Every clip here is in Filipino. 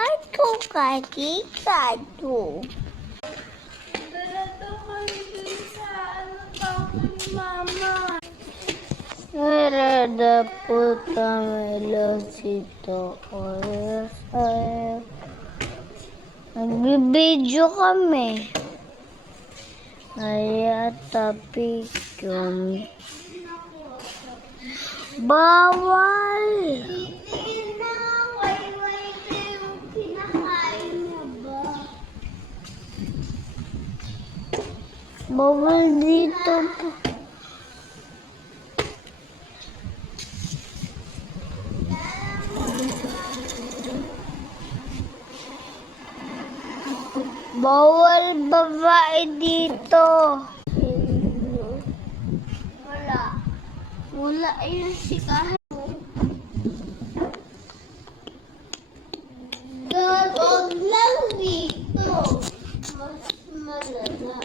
Ato kaki kado. Ada puta melosito oras ay nagbibideo kami. Kaya tapi kami. Bawal! Bawal dito po. Bawal babae dito. Wala yung sikahan mo. Huwag lang dito. Mas malala.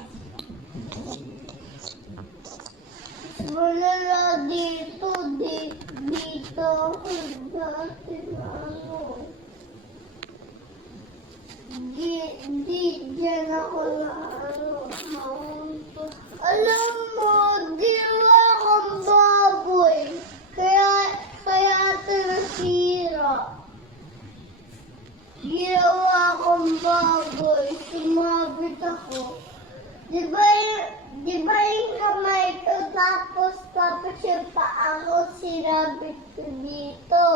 Malala dito. Dito. Diyan ako alam mo, ginawa akong baboy. Kaya ito nasira. Ginawa akong baboy. Sumabit ako. Di ba yung kamay ko tapos yung paa ko sinabit ko dito.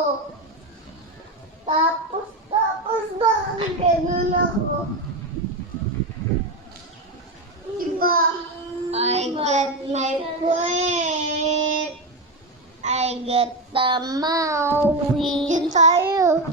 Tapos bakit ganun ako? Diba? I get my point. I get the Maui. Yun tayo.